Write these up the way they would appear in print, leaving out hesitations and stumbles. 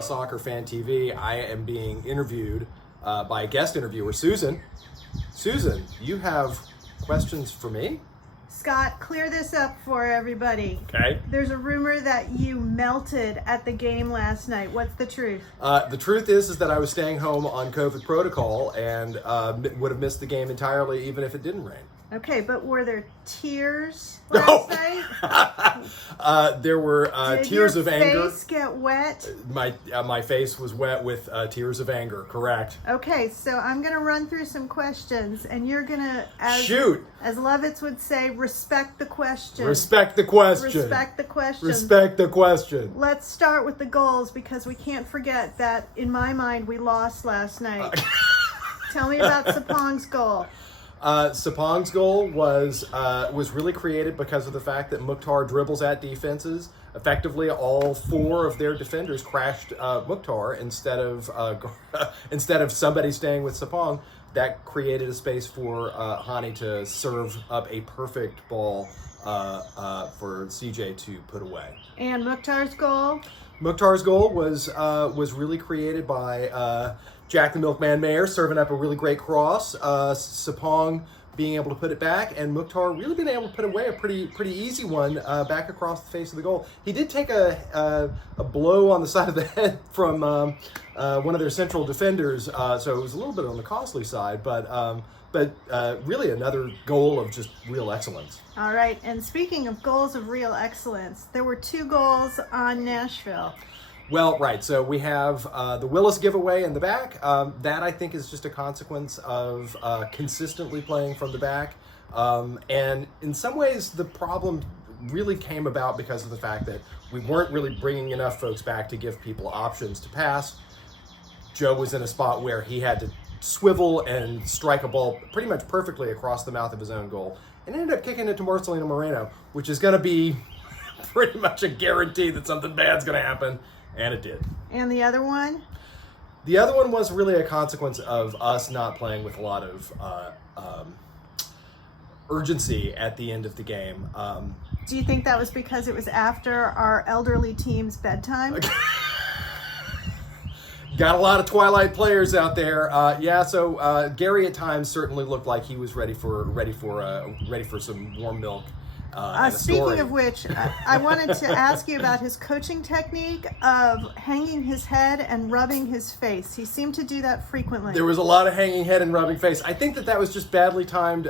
Soccer Fan TV. I am being interviewed by a guest interviewer, Susan. Susan, you have questions for me? Scott, clear this up for everybody. Okay. There's a rumor that you melted at the game last night. What's the truth? The truth is that I was staying home on COVID protocol and would have missed the game entirely even if it didn't rain. Okay, but were there tears last night? There were tears of anger. Did your face get wet? My face was wet with tears of anger, correct. Okay, so I'm going to run through some questions, and you're going to, Shoot! As Lovitz would say, respect the question. Respect the question. Respect the question. Respect the question. Let's start with the goals, because we can't forget that, in my mind, we lost last night. Tell me about Sapong's goal. Sapong's goal was really created because of the fact that Mukhtar dribbles at defenses. Effectively, all four of their defenders crashed Mukhtar instead of somebody staying with Sapong. That created a space for Hani to serve up a perfect ball for CJ to put away. And Mukhtar's goal? Mukhtar's goal was really created by Jack the Milkman Mayer serving up a really great cross, Sapong being able to put it back, and Mukhtar really being able to put away a pretty easy one back across the face of the goal. He did take a blow on the side of the head from one of their central defenders, so it was a little bit on the costly side, but really another goal of just real excellence. All right, and speaking of goals of real excellence, there were 2 goals on Nashville. Well, right. So we have the Willis giveaway in the back. That, I think, is just a consequence of consistently playing from the back. And in some ways, the problem really came about because of the fact that we weren't really bringing enough folks back to give people options to pass. Joe was in a spot where he had to swivel and strike a ball pretty much perfectly across the mouth of his own goal, and ended up kicking it to Marcelino Moreno, which is going to be pretty much a guarantee that something bad's going to happen. And it did. And the other one? The other one was really a consequence of us not playing with a lot of urgency at the end of the game. Do you think that was because it was after our elderly team's bedtime? Got a lot of Twilight players out there. So Gary at times certainly looked like he was ready for some warm milk. Speaking of which, I wanted to ask you about his coaching technique of hanging his head and rubbing his face. He seemed to do that frequently. There was a lot of hanging head and rubbing face. I think that was just badly timed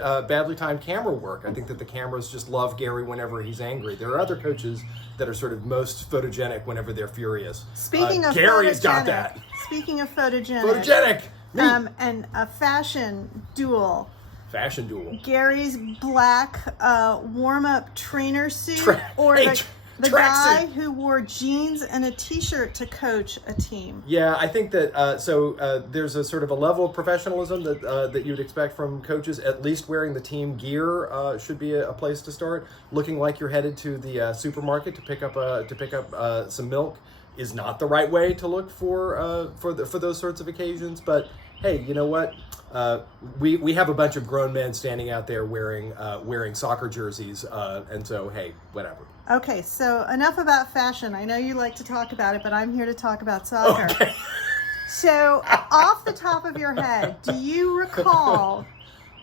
camera work. I think that the cameras just love Gary whenever he's angry. There are other coaches that are sort of most photogenic whenever they're furious. Speaking of Gary photogenic, has got that. Speaking of photogenic. Photogenic! Me. And a fashion duel. Fashion duel. Gary's black warm-up trainer suit, or the guy who wore jeans and a t-shirt to coach a team. Yeah, I think that there's a sort of a level of professionalism that you'd expect from coaches. At least wearing the team gear should be a place to start. Looking like you're headed to the supermarket to pick up some milk is not the right way to look for those sorts of occasions. But hey, you know what? We have a bunch of grown men standing out there wearing soccer jerseys, and so hey, whatever. Okay, so enough about fashion. I know you like to talk about it, but I'm here to talk about soccer. Okay. So, off the top of your head, do you recall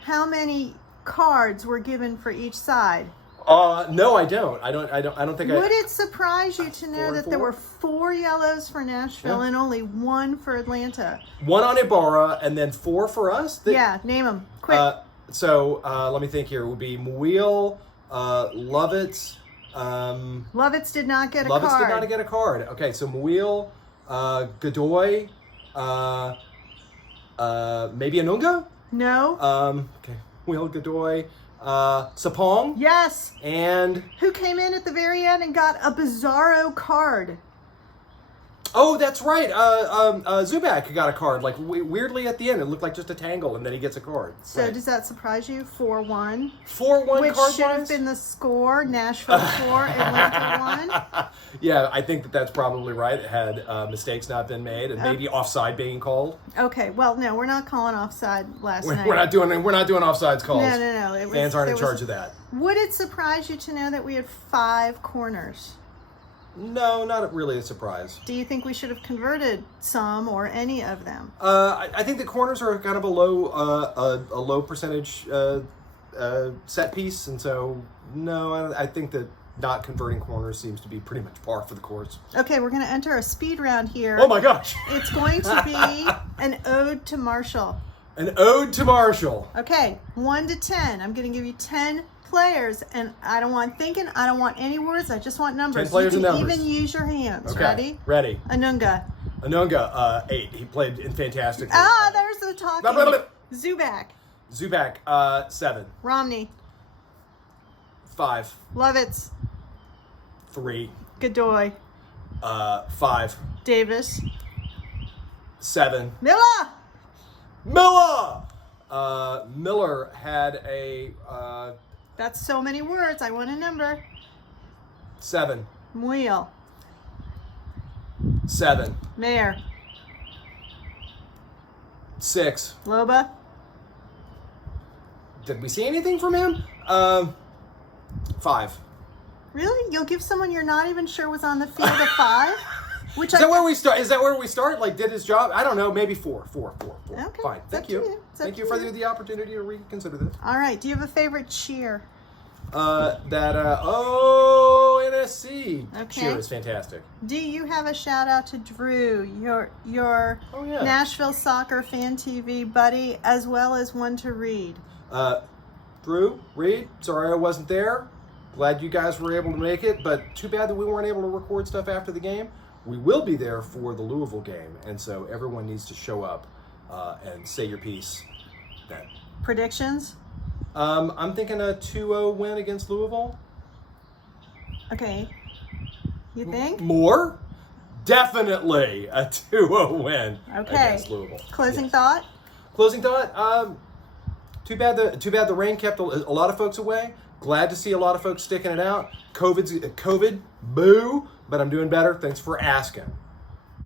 how many cards were given for each side? No, I don't. I don't think. Would it surprise you to know that there were 4 yellows for Nashville and only 1 for Atlanta? 1 on Ibarra and then 4 for us? Yeah, name them. Quick. Let me think here. It would be Muil, Lovitz. Lovitz did not get a card. Lovitz did not get a card. Okay, so Muil, Godoy, maybe Anunga? No. Okay, Muil, Godoy. Sapong? Yes. And who came in at the very end and got a bizarro card? Oh, that's right. Zubac got a card. Like weirdly at the end, it looked like just a tangle, and then he gets a card. So right. Does that surprise you? 4-1. 4-1. Which card should have been the score. Nashville 4, Atlanta 1. Yeah, I think that's probably right. Had mistakes not been made, and maybe offside being called. Okay. Well, no, we're not calling offside night. We're not doing offsides calls. No. Fans aren't in charge of that. Would it surprise you to know that we had 5 corners? No, not really a surprise. Do you think we should have converted some or any of them? I think the corners are kind of a low percentage set piece, and so no, I think that not converting corners seems to be pretty much par for the course. Okay, we're going to enter a speed round here. Oh my gosh! It's going to be an ode to Marshall. An ode to Marshall. Okay, 1 to 10. I'm going to give you 10 players, and I don't want thinking. I don't want any words. I just want numbers. 10 players you can and numbers. even use your hands. Okay. Ready? Ready. Anunga. 8. He played in fantastic. There's the talking. Zubak, 7. Romney. 5. Lovitz. 3. Godoy. 5. Davis. 7. Miller. Miller had a That's so many words. I want a number. 7. Muil. 7. Mayor. 6. Loba. Did we see anything from him? 5. Really? You'll give someone you're not even sure was on the field a 5? Which Is that where we start? Is that where we start? Like, did his job? I don't know. Maybe 4. 4. Okay. Fine. Thank you. Thank you for the opportunity to reconsider this. All right. Do you have a favorite cheer? NSC Okay. cheer is fantastic. Do you have a shout out to Drew, your Nashville Soccer Fan TV buddy, as well as one to Reed? Drew, Reed, sorry I wasn't there. Glad you guys were able to make it, but too bad that we weren't able to record stuff after the game. We will be there for the Louisville game, and so everyone needs to show up and say your piece then. Predictions? I'm thinking a 2-0 win against Louisville. Okay. You think? More? Definitely a 2-0 win against Louisville. Closing thought? Closing thought. Too bad the rain kept a lot of folks away. Glad to see a lot of folks sticking it out. COVID, boo, but I'm doing better. Thanks for asking.